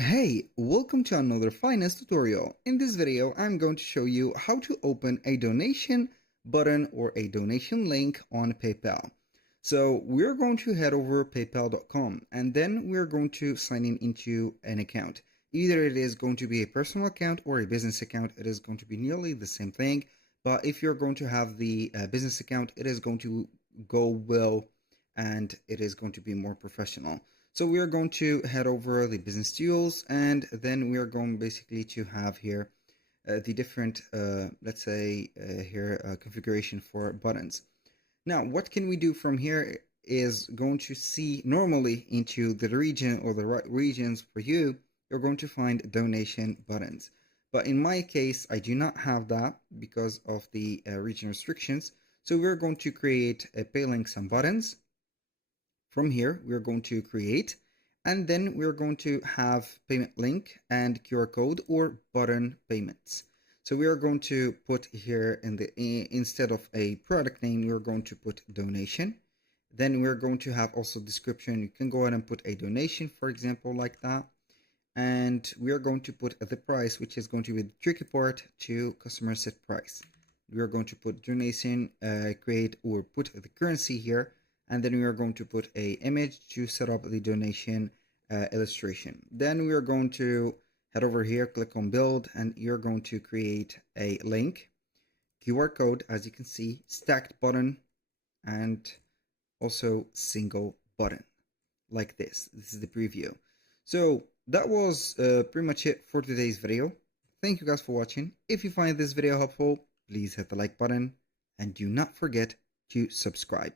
Hey, welcome to another finance tutorial. In this video, I'm going to show you how to open a donation button or a donation link on PayPal. So we're going to head over paypal.com and then we're going to sign in into an account. Either it is going to be a personal account or a business account. It is going to be nearly the same thing. But if you're going to have the business account, it is going to go well and it is going to be more professional. So we are going to head over the business tools, and then we are going basically to have here the different, let's say here, configuration for buttons. Now, what can we do from here is going to see normally into the region or the right regions for you, you're going to find donation buttons. But in my case, I do not have that because of the region restrictions. So we're going to create a pay links and buttons. From here, we're going to create, and then we're going to have payment link and QR code or button payments. So we are going to put here in the instead of a product name, we're going to put donation. Then we're going to have also description. You can go ahead and put a donation, for example, like that. And we are going to put the price, which is going to be the tricky part, to customer set price. We are going to put donation, create or put the currency here. And then we are going to put a image to set up the donation illustration. Then we are going to head over here, click on build, and you're going to create a link, QR code, as you can see, stacked button, and also single button, like this. This is the preview. So that was pretty much it for today's video. Thank you guys for watching. If you find this video helpful, please hit the like button and do not forget to subscribe.